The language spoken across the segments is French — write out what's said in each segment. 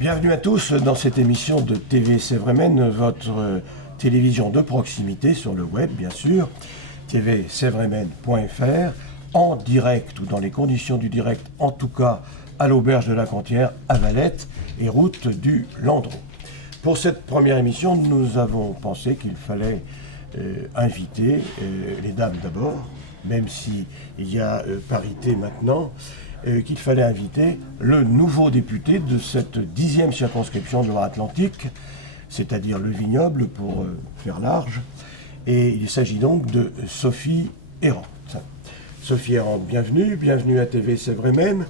Bienvenue à tous dans cette émission de TV Sévres-Maine, votre télévision de proximité sur le web, bien sûr, tvsévresmaine.fr, en direct ou dans les conditions du direct, en tout cas à l'auberge de la Contière, à Valette et route du Landreau. Pour cette première émission, nous avons pensé qu'il fallait inviter les dames d'abord, même s'il y a parité maintenant, qu'il fallait inviter le nouveau député de cette 10e circonscription de Loire-Atlantique, c'est-à-dire le vignoble pour faire large. Et il s'agit donc de Sophie Errante. Sophie Errante, bienvenue à TV Sévres-Maine.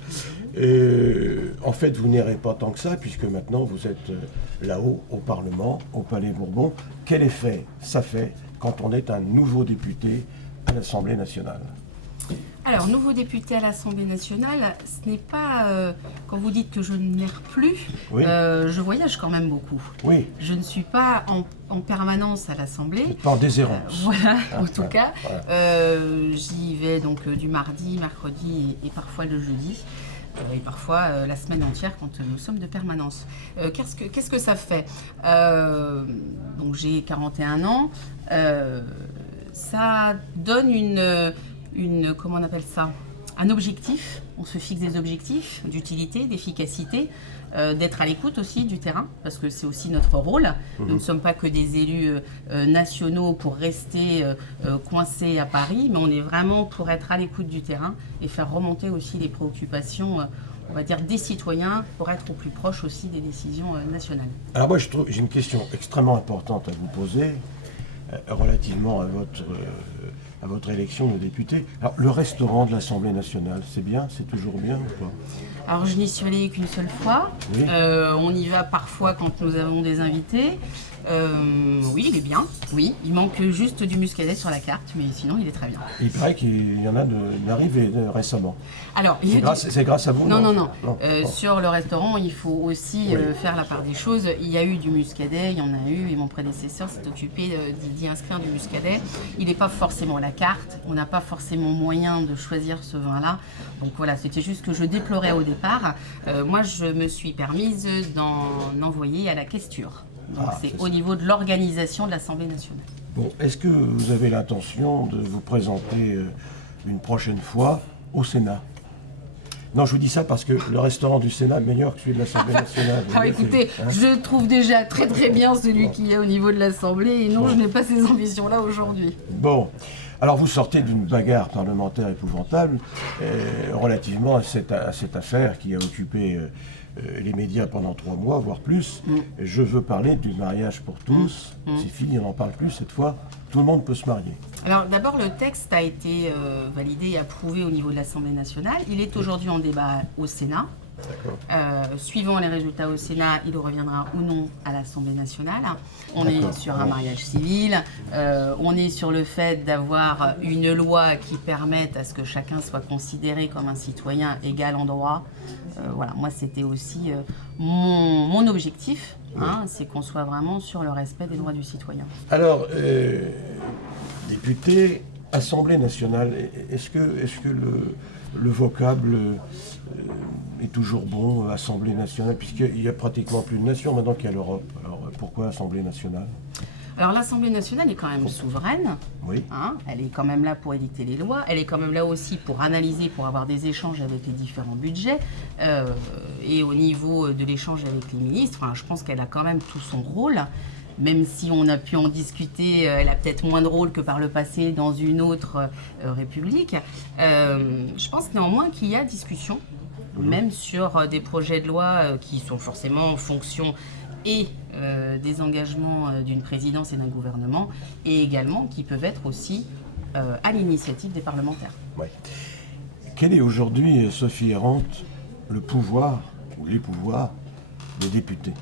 En fait, vous n'irez pas tant que ça, puisque maintenant vous êtes là-haut au Parlement, au Palais Bourbon. Quel effet ça fait quand on est un nouveau député à l'Assemblée nationale ? Alors, nouveau député à l'Assemblée nationale, ce n'est pas, quand vous dites que je n'erre plus, oui. Je voyage quand même beaucoup. Oui. Je ne suis pas en permanence à l'Assemblée. Pas en déshérence. Voilà, en tout cas. Voilà. J'y vais donc du mardi, mercredi et parfois le jeudi. Et parfois la semaine entière quand nous sommes de permanence. Qu'est-ce que ça fait donc j'ai 41 ans. Ça donne comment on appelle ça, un objectif. On se fixe des objectifs d'utilité, d'efficacité, d'être à l'écoute aussi du terrain, parce que c'est aussi notre rôle. Nous ne sommes pas que des élus nationaux pour rester coincés à Paris, mais on est vraiment pour être à l'écoute du terrain et faire remonter aussi les préoccupations, on va dire, des citoyens, pour être au plus proche aussi des décisions nationales. Alors moi, j'ai une question extrêmement importante à vous poser, relativement à votre élection de député. Alors, le restaurant de l'Assemblée nationale, c'est bien? C'est toujours bien ou pas? Alors, je n'y suis allée qu'une seule fois. Oui. On y va parfois quand nous avons des invités. Oui, il est bien. Oui, il manque juste du muscadet sur la carte, mais sinon, il est très bien. Il paraît qu'il y en a d'arrivés récemment. Alors, c'est grâce à vous? Non. Sur le restaurant, il faut aussi faire la part des choses. Il y a eu du muscadet, il y en a eu, et mon prédécesseur s'est occupé d'y inscrire du muscadet. Il n'est pas forcément à la carte, on n'a pas forcément moyen de choisir ce vin-là. Donc voilà, c'était juste que je déplorais au départ. Moi, je me suis permise d'en envoyer à la questure. Donc c'est au niveau de l'organisation de l'Assemblée nationale. Bon, est-ce que vous avez l'intention de vous présenter une prochaine fois au Sénat? Non, je vous dis ça parce que le restaurant du Sénat est meilleur que celui de l'Assemblée nationale. Alors écoutez, je trouve déjà très bien celui qui est au niveau de l'Assemblée, et non, je n'ai pas ces ambitions-là aujourd'hui. Bon, alors vous sortez d'une bagarre parlementaire épouvantable relativement à cette affaire qui a occupé les médias pendant 3 mois, voire plus. Je veux parler du mariage pour tous. C'est fini, on n'en parle plus cette fois. Tout le monde peut se marier. Alors d'abord, le texte a été validé et approuvé au niveau de l'Assemblée nationale. Il est aujourd'hui en débat au Sénat. Suivant les résultats au Sénat, il reviendra ou non à l'Assemblée nationale. On est sur un mariage civil, on est sur le fait d'avoir une loi qui permette à ce que chacun soit considéré comme un citoyen égal en droit. Voilà, moi c'était aussi mon objectif, c'est qu'on soit vraiment sur le respect des droits du citoyen. Alors, député, Assemblée nationale, est-ce que le vocable est toujours bon, Assemblée nationale, puisqu'il n'y a pratiquement plus de nation maintenant qu'il y a l'Europe. Alors pourquoi Assemblée nationale? Alors l'Assemblée nationale est quand même souveraine, oui. Elle est quand même là pour édicter les lois, elle est quand même là aussi pour analyser, pour avoir des échanges avec les différents budgets, et au niveau de l'échange avec les ministres, je pense qu'elle a quand même tout son rôle. Même si on a pu en discuter, elle a peut-être moins de rôle que par le passé dans une autre république. Je pense néanmoins qu'il y a discussion, même sur des projets de loi qui sont forcément en fonction et des engagements d'une présidence et d'un gouvernement, et également qui peuvent être aussi à l'initiative des parlementaires. Ouais. Quel est aujourd'hui, Sophie Errante, le pouvoir ou les pouvoirs des députés?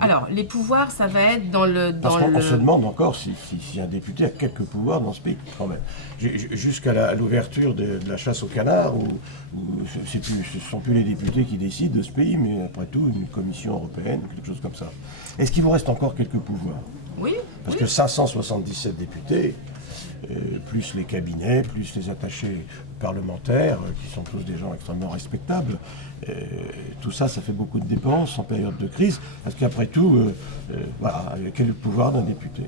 Alors, les pouvoirs, ça va être dans le... Parce qu'on se demande encore si un député a quelques pouvoirs dans ce pays, quand même. Jusqu'à l'ouverture de la chasse aux canards, où ce ne sont plus les députés qui décident de ce pays, mais après tout, une commission européenne, quelque chose comme ça. Est-ce qu'il vous reste encore quelques pouvoirs? Oui. Parce que 577 députés, plus les cabinets, plus les attachés parlementaires, qui sont tous des gens extrêmement respectables, tout ça, ça fait beaucoup de dépenses en période de crise. Parce qu'après tout, voilà, quel est le pouvoir d'un député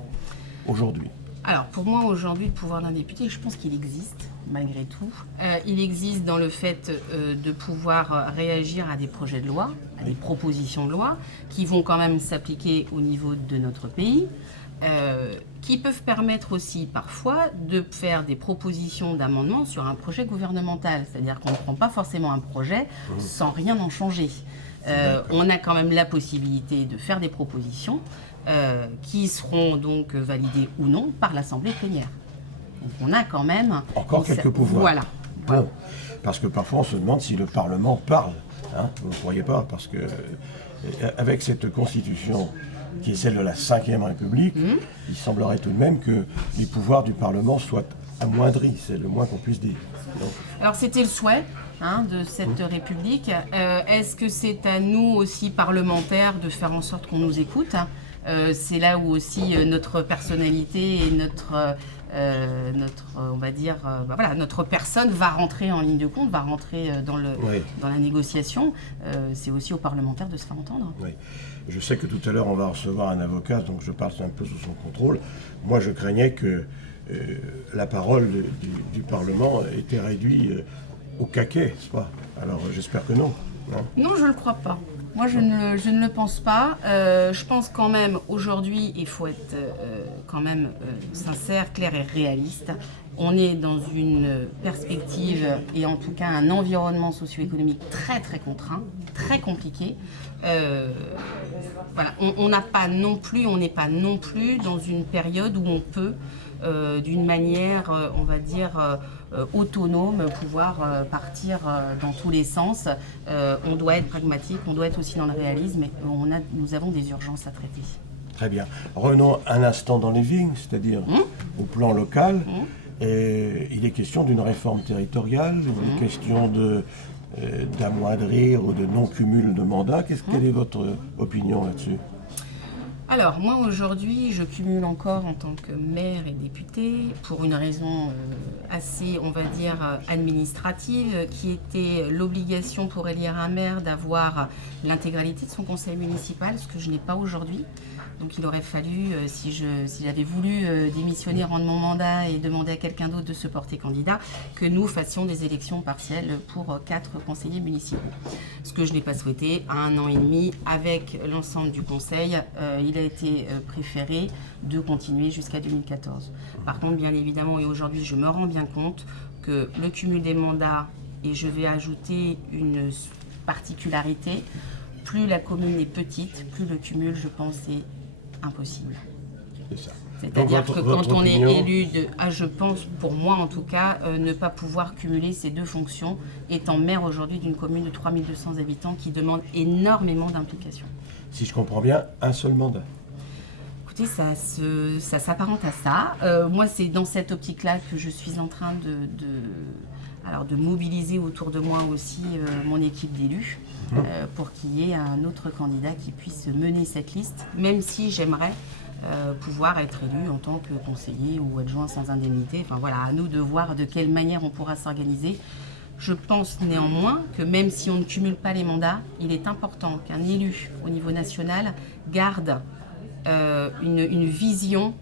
aujourd'hui? Alors, pour moi, aujourd'hui, le pouvoir d'un député, je pense qu'il existe, malgré tout. Il existe dans le fait de pouvoir réagir à des projets de loi, à des propositions de loi, qui vont quand même s'appliquer au niveau de notre pays, qui peuvent permettre aussi, parfois, de faire des propositions d'amendement sur un projet gouvernemental. C'est-à-dire qu'on ne prend pas forcément un projet sans rien en changer. On a quand même la possibilité de faire des propositions qui seront donc validées ou non par l'Assemblée plénière. Donc on a quand même... Encore quelques pouvoirs. Voilà. Bon, parce que parfois on se demande si le Parlement parle. Hein, vous ne croyez pas? Parce que avec cette constitution qui est celle de la Ve République, il semblerait tout de même que les pouvoirs du Parlement soient amoindris. C'est le moins qu'on puisse dire. Donc, alors c'était le souhait de cette République. Est-ce que c'est à nous aussi, parlementaires, de faire en sorte qu'on nous écoute? C'est là où aussi notre personnalité et on va dire, voilà, notre personne va rentrer en ligne de compte, va rentrer dans la négociation. C'est aussi aux parlementaires de se faire entendre. Oui. Je sais que tout à l'heure on va recevoir un avocat, donc je parle un peu sous son contrôle. Moi je craignais que la parole du Parlement était réduite au caquet, n'est-ce pas? Alors j'espère que non. Non, je ne le crois pas. Moi, je ne le pense pas. Je pense quand même, aujourd'hui, il faut être quand même sincère, clair et réaliste. On est dans une perspective et en tout cas un environnement socio-économique très très contraint, très compliqué. Voilà, on n'est pas non plus dans une période où on peut, d'une manière, on va dire, autonome, pouvoir partir dans tous les sens. On doit être pragmatique, on doit être aussi dans le réalisme, et nous avons des urgences à traiter. Très bien. Revenons un instant dans les vignes, c'est-à-dire au plan local. Et il est question d'une réforme territoriale, il est question d'amoindrir ou de non-cumul de mandats. Quelle est votre opinion là-dessus? Alors, moi aujourd'hui, je cumule encore en tant que maire et député pour une raison assez, on va dire, administrative, qui était l'obligation pour élire un maire d'avoir l'intégralité de son conseil municipal, ce que je n'ai pas aujourd'hui. Donc il aurait fallu, si j'avais voulu démissionner, rendre mon mandat et demander à quelqu'un d'autre de se porter candidat, que nous fassions des élections partielles pour 4 conseillers municipaux. Ce que je n'ai pas souhaité. À 1 an et demi, avec l'ensemble du conseil, il a été préféré de continuer jusqu'à 2014. Par contre, bien évidemment, et aujourd'hui je me rends bien compte que le cumul des mandats, et je vais ajouter une particularité, plus la commune est petite, plus le cumul, je pense, est impossible. C'est ça. C'est-à-dire que quand on est élu je pense, pour moi en tout cas, ne pas pouvoir cumuler ces deux fonctions, étant maire aujourd'hui d'une commune de 3200 habitants qui demande énormément d'implication. Si je comprends bien, un seul mandat. Écoutez, ça s'apparente à ça. Moi, c'est dans cette optique-là que je suis en train de mobiliser autour de moi aussi mon équipe d'élus pour qu'il y ait un autre candidat qui puisse mener cette liste, même si j'aimerais pouvoir être élu en tant que conseiller ou adjoint sans indemnité. Enfin voilà, à nous de voir de quelle manière on pourra s'organiser. Je pense néanmoins que même si on ne cumule pas les mandats, il est important qu'un élu au niveau national garde une vision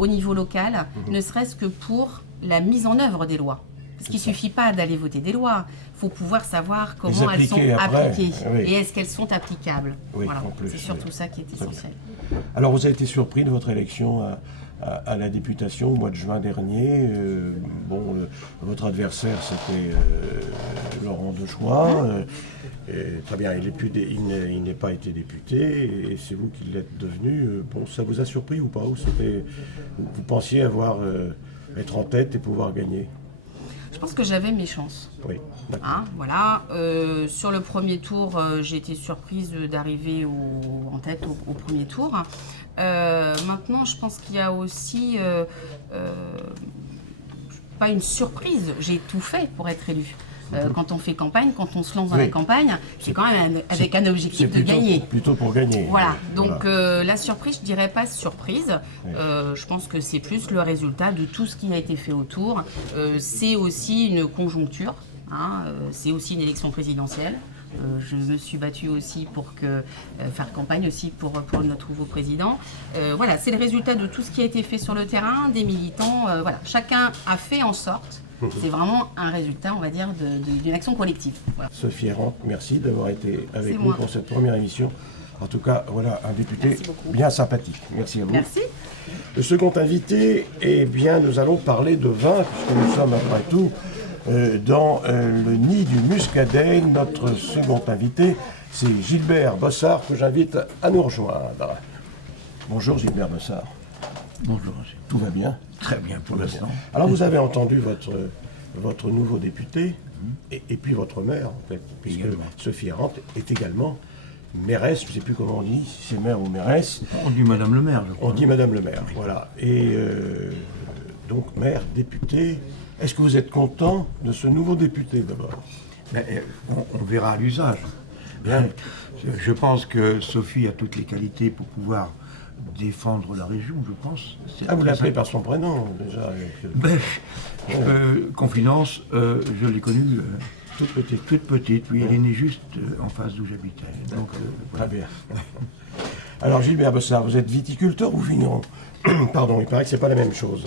au niveau local, ne serait-ce que pour la mise en œuvre des lois. Parce qu'il ne suffit pas d'aller voter des lois, il faut pouvoir savoir comment elles sont appliquées et est-ce qu'elles sont applicables. Oui, voilà. plus, c'est surtout ça qui est essentiel. Alors vous avez été surpris de votre élection à la députation au mois de juin dernier. Votre adversaire c'était Laurent Dechois. Très bien, il n'est pas été député et c'est vous qui l'êtes devenu. Ça vous a surpris ou pas? Ou vous pensiez être en tête et pouvoir gagner? Je pense que j'avais mes chances. Oui, d'accord. Hein, voilà. Sur le premier tour, j'ai été surprise d'arriver en tête au premier tour. Maintenant, je pense qu'il y a aussi pas une surprise. J'ai tout fait pour être élue. Quand on fait campagne, quand on se lance dans la campagne, c'est quand même avec un objectif de gagner. Plutôt pour gagner. Voilà, donc la surprise, je dirais pas surprise. Je pense que c'est plus le résultat de tout ce qui a été fait autour. C'est aussi une conjoncture, hein, c'est aussi une élection présidentielle. Je me suis battue aussi pour faire campagne aussi pour notre nouveau président. Voilà, c'est le résultat de tout ce qui a été fait sur le terrain, des militants. Voilà, chacun a fait en sorte. C'est vraiment un résultat, on va dire, d'une action collective. Voilà. Sophie Errant, merci d'avoir été avec nous pour cette première émission. En tout cas, voilà un député bien sympathique. Merci à vous. Merci. Le second invité, eh bien, nous allons parler de vin, puisque nous sommes après tout dans le nid du Muscadet. Notre second invité, c'est Gilbert Bossard, que j'invite à nous rejoindre. Bonjour Gilbert Bossard. Bonjour. Tout va bien? Très bien pour l'instant. Alors vous avez entendu votre nouveau député et puis votre maire, en fait, puisque Également. Sophie Errant est également mairesse, je ne sais plus comment on dit, si c'est maire ou mairesse. On dit Madame le maire, je crois. On dit Madame le maire, voilà. Et donc maire, député, est-ce que vous êtes content de ce nouveau député d'abord? Mais, on verra à l'usage. Bien. Je pense que Sophie a toutes les qualités pour pouvoir défendre la région, je pense. C'est Ah, vous très l'appelez simple. par son prénom, déjà. Ben, confidence, je l'ai connue Toute petite. toute petite, oui, elle est née juste en face d'où j'habitais. Donc, voilà. Très bien. Alors Gilbert Bossard, vous êtes viticulteur ou vigneron? Pardon, il paraît que c'est pas la même chose.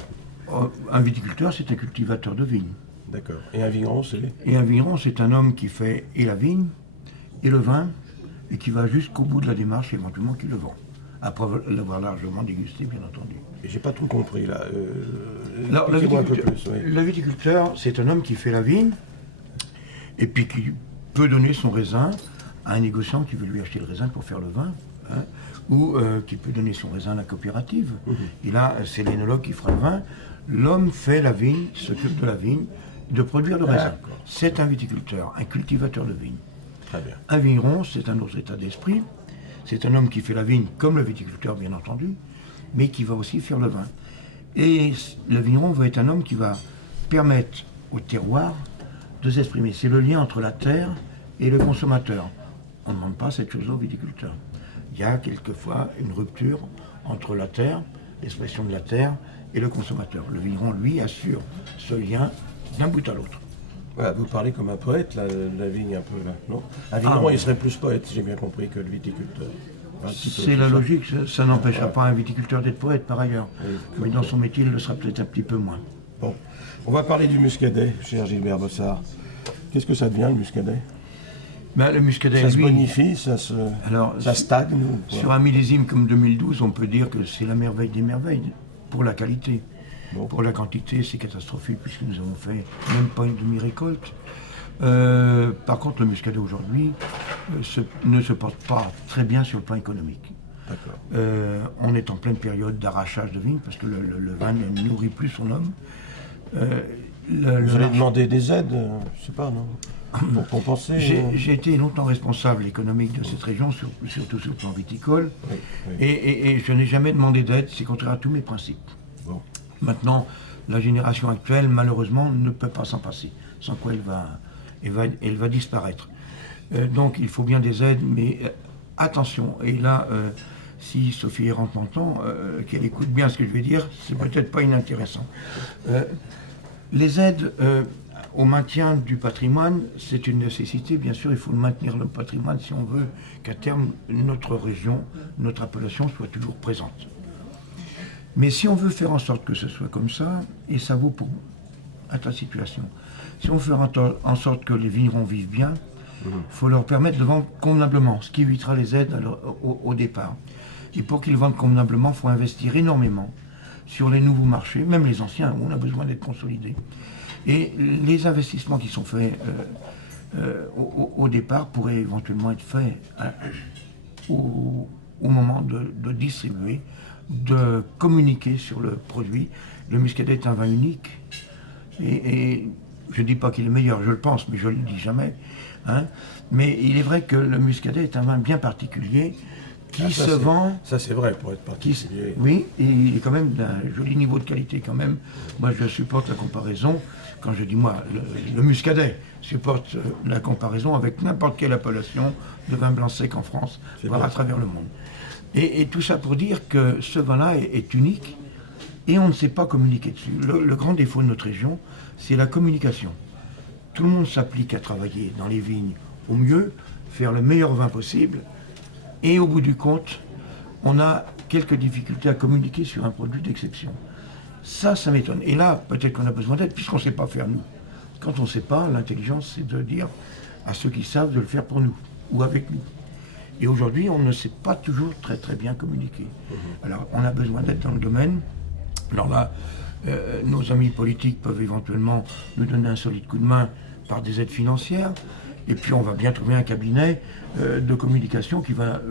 Un viticulteur, c'est un cultivateur de vigne. D'accord. Et un vigneron, c'est... Et un vigneron, c'est un homme qui fait et la vigne, et le vin, et qui va jusqu'au bout de la démarche, éventuellement qui le vend. Après l'avoir largement dégusté, bien entendu. Et j'ai pas tout compris, là. Alors, Expliquez-moi un peu plus, oui. le viticulteur, c'est un homme qui fait la vigne, et puis qui peut donner son raisin à un négociant qui veut lui acheter le raisin pour faire le vin, hein, ou qui peut donner son raisin à la coopérative. Et là, c'est l'énologue qui fera le vin. L'homme fait la vigne, s'occupe de la vigne, de produire le raisin. D'accord. C'est un viticulteur, un cultivateur de vigne. Très bien. Un vigneron, c'est un autre état d'esprit. C'est un homme qui fait la vigne comme le viticulteur, bien entendu, mais qui va aussi faire le vin. Et le vigneron va être un homme qui va permettre au terroir de s'exprimer. C'est le lien entre la terre et le consommateur. On ne demande pas cette chose au viticulteur. Il y a quelquefois une rupture entre la terre, l'expression de la terre, et le consommateur. Le vigneron, lui, assure ce lien d'un bout à l'autre. Voilà, vous parlez comme un poète, là, la vigne un peu, là, non? Un vigneron, il serait plus poète, si j'ai bien compris, que le viticulteur. Un petit peu, C'est la ça. logique, ça n'empêchera pas un viticulteur d'être poète par ailleurs. Oui. Mais dans son métier, il le sera peut-être un petit peu moins. Bon, on va parler du Muscadet, cher Gilbert Bossard. Qu'est-ce que ça devient, le Muscadet? Ben, le muscadet, Ça se lui, bonifie, ça alors, stagne ou quoi? sur un millésime comme 2012, on peut dire que c'est la merveille des merveilles pour la qualité. Bon. Pour la quantité, c'est catastrophique puisque nous avons fait même pas une demi-récolte. Par contre, le muscadet aujourd'hui ne se porte pas très bien sur le plan économique. D'accord. On est en pleine période d'arrachage de vignes parce que le vin ne nourrit plus son homme. Vous allez demander des aides, je sais pas, non? Pour compenser J'ai été longtemps responsable économique de cette région, surtout sur le plan viticole, Oui, oui. et je n'ai jamais demandé d'aide, c'est contraire à tous mes principes. Bon. Maintenant, la génération actuelle, malheureusement, ne peut pas s'en passer, sans quoi elle va disparaître. Donc il faut bien des aides, mais attention, et là, si Sophie Errant m'entend, qu'elle écoute bien ce que je vais dire, c'est peut-être pas inintéressant. Les aides au maintien du patrimoine, c'est une nécessité, bien sûr, il faut maintenir le patrimoine si on veut qu'à terme, notre région, notre appellation soit toujours présente. Mais si on veut faire en sorte que ce soit comme ça, et ça vaut pour à ta situation, si on veut faire en sorte que les vignerons vivent bien, il faut leur permettre de vendre convenablement, ce qui évitera les aides au départ. Et pour qu'ils vendent convenablement, il faut investir énormément sur les nouveaux marchés, même les anciens, où on a besoin d'être consolidés. Et les investissements qui sont faits au départ pourraient éventuellement être faits au moment de distribuer, de communiquer sur le produit. Le muscadet est un vin unique et je ne dis pas qu'il est meilleur, je le pense, mais je ne le dis jamais. Hein. Mais il est vrai que le muscadet est un vin bien particulier qui se vend... Ça c'est vrai pour être particulier. Oui, et il est quand même d'un joli niveau de qualité quand même. Moi je supporte la comparaison, quand je dis moi, le muscadet supporte la comparaison avec n'importe quelle appellation de vin blanc sec en France, voire à travers le monde. Et tout ça pour dire que ce vin-là est unique et on ne sait pas communiquer dessus. Le grand défaut de notre région, c'est la communication. Tout le monde s'applique à travailler dans les vignes au mieux, faire le meilleur vin possible, et au bout du compte, on a quelques difficultés à communiquer sur un produit d'exception. Ça m'étonne. Et là, peut-être qu'on a besoin d'aide, puisqu'on ne sait pas faire nous. Quand on ne sait pas, l'intelligence, c'est de dire à ceux qui savent de le faire pour nous, ou avec nous. Et aujourd'hui, on ne sait pas toujours très très bien communiquer. Alors, on a besoin d'aide dans le domaine. Alors là, nos amis politiques peuvent éventuellement nous donner un solide coup de main par des aides financières. Et puis on va bien trouver un cabinet de communication qui va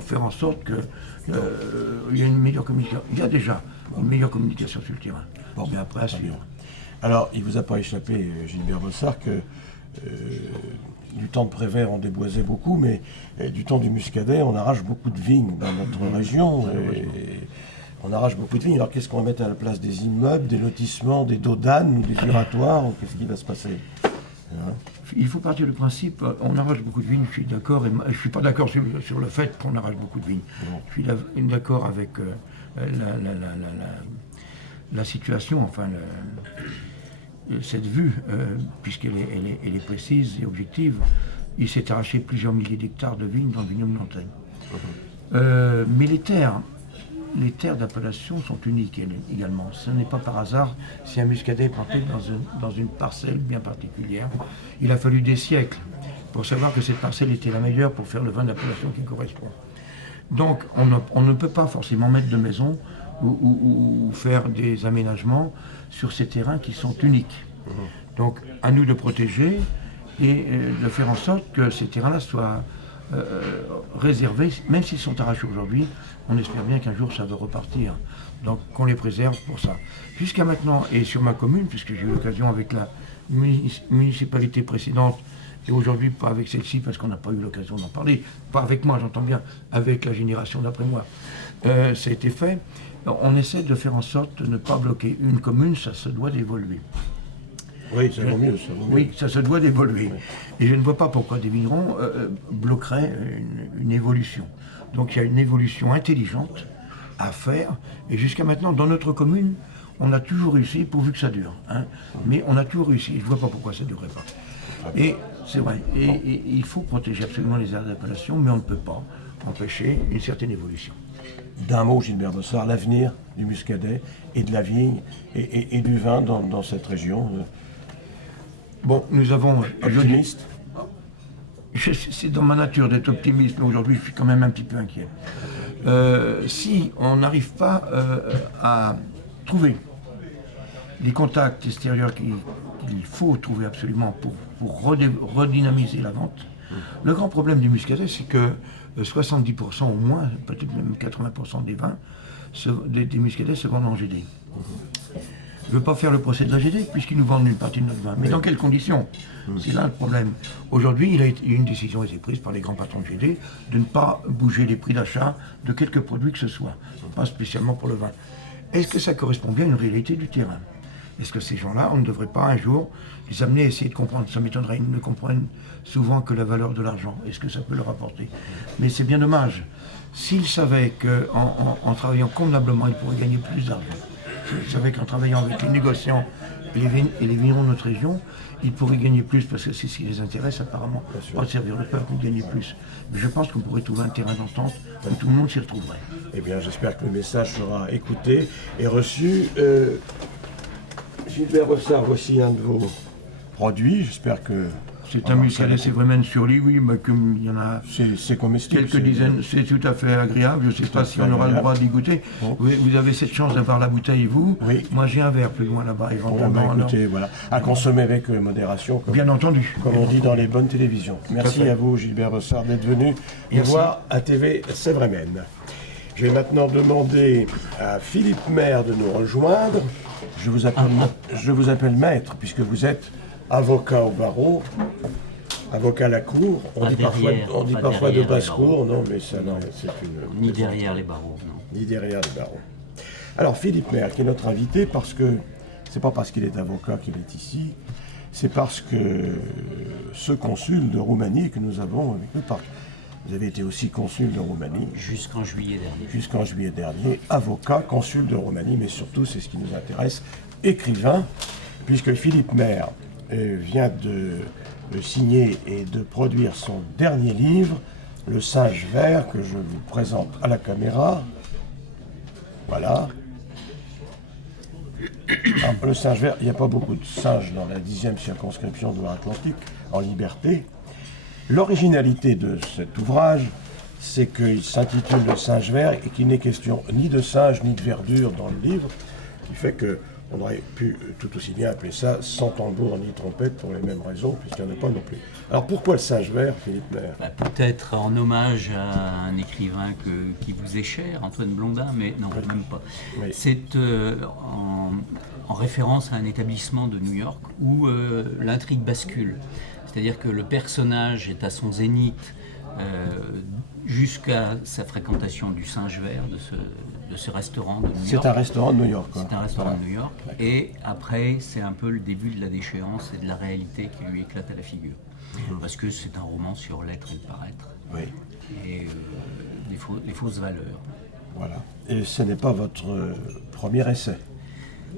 faire en sorte qu'il y ait une meilleure communication. Il y a déjà une meilleure communication sur le terrain. Bon, mais après à suivre. Alors, il ne vous a pas échappé, Gilbert Bossard, que du temps de Prévert, on déboisait beaucoup, mais du temps du muscadet, on arrache beaucoup de vignes dans notre région. On arrache beaucoup de vignes. Alors, qu'est-ce qu'on va mettre à la place des immeubles, des lotissements, des dos d'âne ou des juratoires? Qu'est-ce qui va se passer? Il faut partir du principe, on arrache beaucoup de vignes, je suis d'accord, et je ne suis pas d'accord sur le fait qu'on arrache beaucoup de vignes. Je suis d'accord avec la situation, enfin, cette vue, puisqu'elle est précise et objective. Il s'est arraché plusieurs milliers d'hectares de vignes dans le vignoble nantais. Mais les terres d'appellation sont uniques également. Ce n'est pas par hasard si un muscadet est planté dans une parcelle bien particulière. Il a fallu des siècles pour savoir que cette parcelle était la meilleure pour faire le vin d'appellation qui correspond. Donc on ne peut pas forcément mettre de maison ou faire des aménagements sur ces terrains qui sont uniques. Donc à nous de protéger et de faire en sorte que ces terrains-là soient réservés, même s'ils sont arrachés aujourd'hui, on espère bien qu'un jour ça va repartir. Donc qu'on les préserve pour ça. Jusqu'à maintenant, et sur ma commune, puisque j'ai eu l'occasion avec la municipalité précédente, et aujourd'hui pas avec celle-ci parce qu'on n'a pas eu l'occasion d'en parler, pas avec moi j'entends bien, avec la génération d'après moi, ça a été fait. On essaie de faire en sorte de ne pas bloquer une commune, ça se doit d'évoluer. Oui, ça vaut mieux. Oui, ça se doit d'évoluer. Oui. Et je ne vois pas pourquoi des vignerons bloqueraient une évolution. Donc il y a une évolution intelligente à faire. Et jusqu'à maintenant, dans notre commune, on a toujours réussi, pourvu que ça dure. Hein, mais on a toujours réussi. Et je ne vois pas pourquoi ça ne durerait pas. Et c'est vrai. Et il faut protéger absolument les aires d'appellation, mais on ne peut pas empêcher une certaine évolution. D'un mot, Gilbert Bossard, l'avenir du muscadet et de la vigne et du vin dans cette région. Bon, nous avons... Optimiste. C'est dans ma nature d'être optimiste, mais aujourd'hui je suis quand même un petit peu inquiet. Si on n'arrive pas à trouver les contacts extérieurs qu'il faut trouver absolument pour redynamiser la vente, le grand problème du muscadet, c'est que 70% au moins, peut-être même 80% des vins, des muscadets se vendent en GD. Je ne veux pas faire le procès de la GD, puisqu'ils nous vendent une partie de notre vin. Mais dans quelles conditions? C'est là le problème. Aujourd'hui, une décision a été prise par les grands patrons de GD de ne pas bouger les prix d'achat de quelques produits que ce soit, pas spécialement pour le vin. Est-ce que ça correspond bien à une réalité du terrain? Est-ce que ces gens-là, on ne devrait pas un jour les amener à essayer de comprendre? Ça m'étonnerait, ils ne comprennent souvent que la valeur de l'argent. Est-ce que ça peut leur apporter? Mais c'est bien dommage. S'ils savaient qu'en travaillant convenablement, ils pourraient gagner plus d'argent, s'ils savaient qu'en travaillant avec les négociants et les vignerons de notre région, ils pourraient gagner plus, parce que c'est ce qui les intéresse apparemment, pas de servir le peuple, mais gagner plus. Mais je pense qu'on pourrait trouver un terrain d'entente où tout le monde s'y retrouverait. Eh bien, j'espère que le message sera écouté et reçu. Gilbert Bossard, voici un de vos produits. J'espère que... C'est un muscadet Sévremen sur lit, oui, mais comme il y en a c'est comestible, quelques dizaines, c'est tout à fait agréable. Je ne sais pas si on aura le droit d'y goûter. Bon. Vous avez cette chance d'avoir la bouteille, vous. Oui. Moi, j'ai un verre plus loin là-bas, éventuellement. Bon, écoutez, voilà. À consommer avec modération. Bien entendu. Comme on dit dans les bonnes télévisions. Merci à vous, Gilbert Bossard, d'être venu nous voir à TV Sévremen. Je vais maintenant demander à Philippe Maire de nous rejoindre. Je vous appelle maître, puisque vous êtes avocat au barreau, avocat à la cour. On dit parfois de basse-cour, non, mais ça, non, c'est une... Ni derrière les barreaux, non. Ni derrière les barreaux. Alors, Philippe Maire, qui est notre invité, parce que c'est pas parce qu'il est avocat qu'il est ici, c'est parce que ce consul de Roumanie que nous avons avec nous, vous avez été aussi consul de Roumanie. Jusqu'en juillet dernier. Jusqu'en juillet dernier, avocat, consul de Roumanie, mais surtout, c'est ce qui nous intéresse, écrivain, puisque Philippe Maire vient de signer et de produire son dernier livre, Le Singe Vert, que je vous présente à la caméra. Voilà. Alors, le singe vert, il n'y a pas beaucoup de singes dans la 10e circonscription de Loire-Atlantique, en liberté. L'originalité de cet ouvrage, c'est qu'il s'intitule Le Singe Vert et qu'il n'est question ni de singe ni de verdure dans le livre, qui fait qu'on aurait pu tout aussi bien appeler ça sans tambour ni trompette pour les mêmes raisons, puisqu'il n'y en a pas non plus. Alors pourquoi le singe vert, Philippe Maire? Peut-être en hommage à un écrivain qui vous est cher, Antoine Blondin, mais non, Oui. même pas. Oui. C'est en référence à un établissement de New York où l'intrigue bascule. C'est-à-dire que le personnage est à son zénith jusqu'à sa fréquentation du singe vert, de ce restaurant de New York. C'est un restaurant de New York. Quoi. C'est un restaurant Voilà. de New York. Et après, c'est un peu le début de la déchéance et de la réalité qui lui éclate à la figure. Parce que c'est un roman sur l'être et le paraître. Oui, Et les fausses valeurs. voilà. Et ce n'est pas votre premier essai.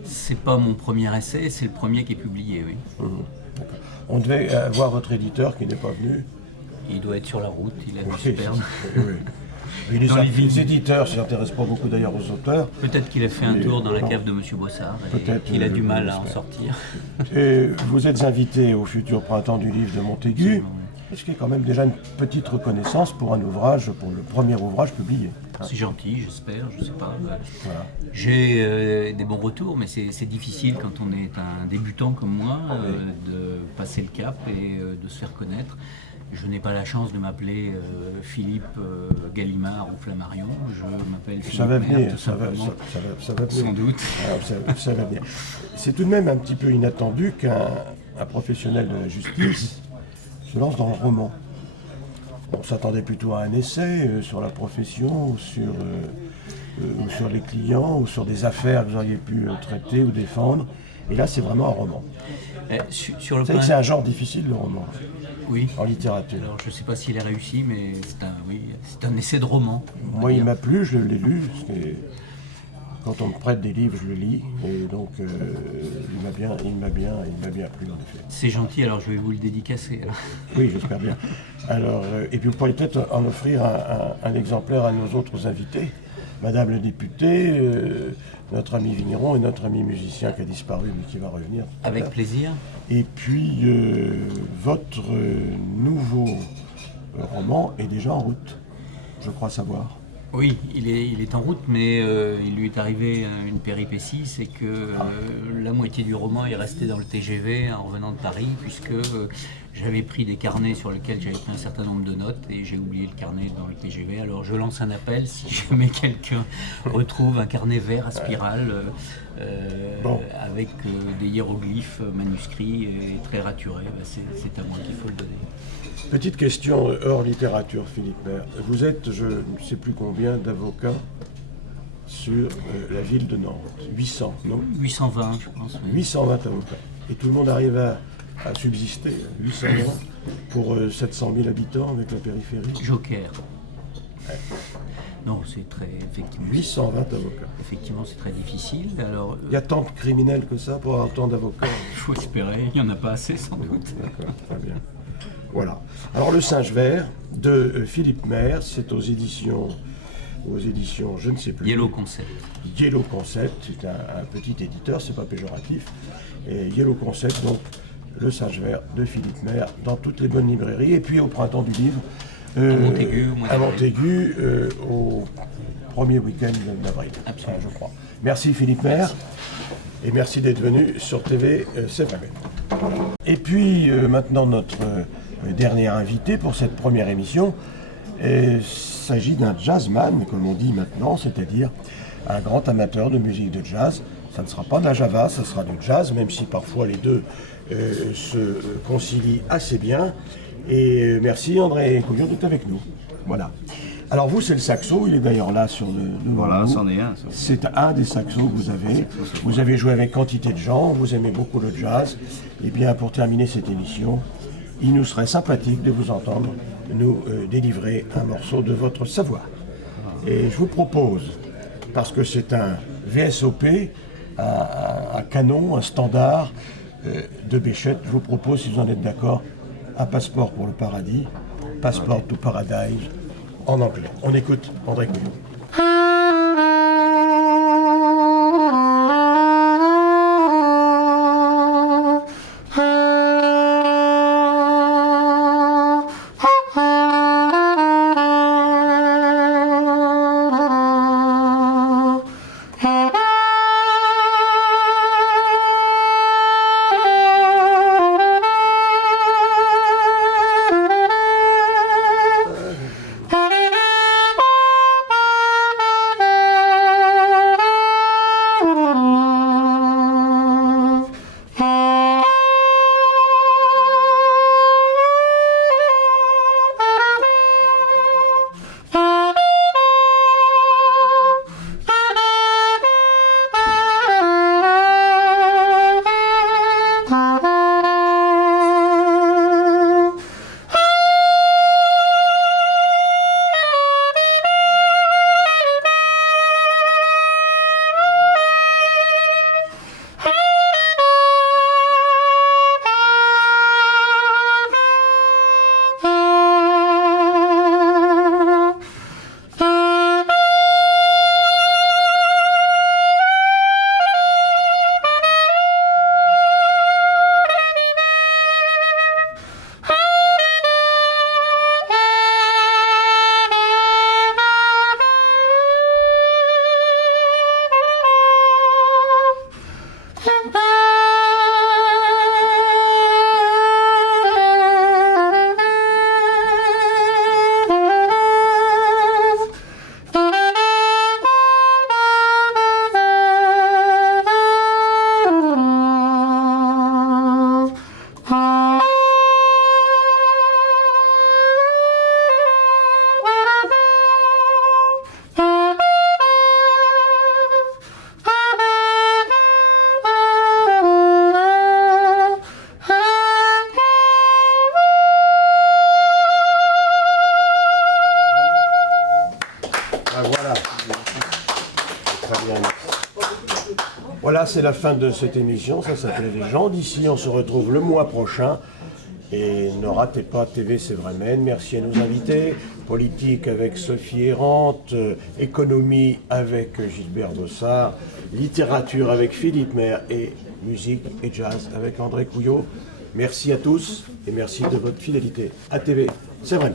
C'est pas mon premier essai, c'est le premier qui est publié, oui. D'accord. On devait voir votre éditeur qui n'est pas venu. Il doit être sur la route, il a dû se Oui, perdre. oui. Et Dans les vignes. les éditeurs ne s'intéressent pas beaucoup d'ailleurs aux auteurs. Peut-être qu'il a fait un Mais tour dans la non. cave de M. Bossard et Peut-être, qu'il a du mal à en j'espère. sortir. Et vous êtes invité au futur printemps du livre de Montaigu, ce qui est quand même déjà une petite reconnaissance pour un ouvrage, pour le premier ouvrage publié. C'est gentil, j'espère, je sais pas. Voilà. J'ai des bons retours, mais c'est difficile quand on est un débutant comme moi de passer le cap et de se faire connaître. Je n'ai pas la chance de m'appeler Philippe Gallimard ou Flammarion. Je m'appelle Philippe Ça va Maire, venir, tout ça va simplement. venir. Sans doute. Ça va venir. C'est tout de même un petit peu inattendu qu'un professionnel de la justice se lance dans le roman. On s'attendait plutôt à un essai sur la profession, ou sur les clients, ou sur des affaires que vous auriez pu traiter ou défendre. Et là, c'est vraiment un roman. Sur le Vous savez plan... que c'est un genre difficile, le roman, Oui. en littérature. Alors, je ne sais pas s'il a réussi, mais c'est un essai de roman. on va Moi, il dire. m'a plu, je l'ai lu. Quand on me prête des livres, je le lis. Et donc, il m'a bien plu, en effet. C'est gentil, alors je vais vous le dédicacer. alors. Oui, j'espère bien. Alors, et puis vous pourriez peut-être en offrir un exemplaire à nos autres invités. Madame le député, notre ami vigneron et notre ami musicien qui a disparu mais qui va revenir. tout à Avec l'heure. plaisir. Et puis, votre nouveau roman est déjà en route, je crois savoir. Oui, il est en route, mais il lui est arrivé une péripétie, c'est que la moitié du roman est restée dans le TGV en revenant de Paris, puisque j'avais pris des carnets sur lesquels j'avais pris un certain nombre de notes et j'ai oublié le carnet dans le TGV. Alors je lance un appel, si jamais quelqu'un retrouve un carnet vert à spirale Bon. avec des hiéroglyphes manuscrits et très raturés, c'est à moi qu'il faut le donner. Petite question hors littérature, Philippe Maire. Vous êtes, je ne sais plus combien d'avocats sur la ville de Nantes. 800, non 820, je pense. oui. 820 avocats. Et tout le monde arrive à subsister, 820 pour 700 000 habitants avec la périphérie. Joker. Non, c'est très... Effectivement, 820 avocats. effectivement, c'est très difficile. Alors, Il y a tant de criminels que ça pour avoir autant d'avocats. il faut espérer, il n'y en a pas assez sans doute. D'accord, très bien. Voilà. Alors Le Singe Vert de Philippe Maire, c'est aux éditions, je ne sais plus. Yellow Concept. Yellow Concept, c'est un petit éditeur, c'est pas péjoratif. Et Yellow Concept, donc Le Singe Vert de Philippe Maire, dans toutes les bonnes librairies. Et puis au printemps du livre, Montaigu, au mois à d'avril. Montaigu, au premier week-end d'avril, Absolument. je crois. Merci Philippe Maire. Et merci d'être venu sur TV, c'est vrai. Voilà. Et puis maintenant notre dernier invité pour cette première émission, s'agit d'un jazzman, comme on dit maintenant, c'est-à-dire un grand amateur de musique de jazz. Ça ne sera pas de la java, ça sera du jazz, même si parfois les deux se concilient assez bien. Et merci André Couillon d'être avec nous. Voilà. Alors vous, c'est le saxo, il est d'ailleurs là sur le... Voilà, c'en est un. C'est un des saxos que vous avez. Vous avez joué avec quantité de gens, vous aimez beaucoup le jazz. Et bien, pour terminer cette émission, il nous serait sympathique de vous entendre nous délivrer un morceau de votre savoir. Et je vous propose, parce que c'est un VSOP, un canon, un standard de Béchette, je vous propose, si vous en êtes d'accord, un Passeport pour le paradis, Passport to Paradise, en anglais. On écoute André Couillon. Voilà, c'est la fin de cette émission. Ça s'appelait Les gens d'ici. On se retrouve le mois prochain. Et ne ratez pas TV Sévramen. Merci à nos invités. Politique avec Sophie Errante, économie avec Gilbert Dossard, littérature avec Philippe Maire et musique et jazz avec André Couillot. Merci à tous et merci de votre fidélité à TV Sévramen.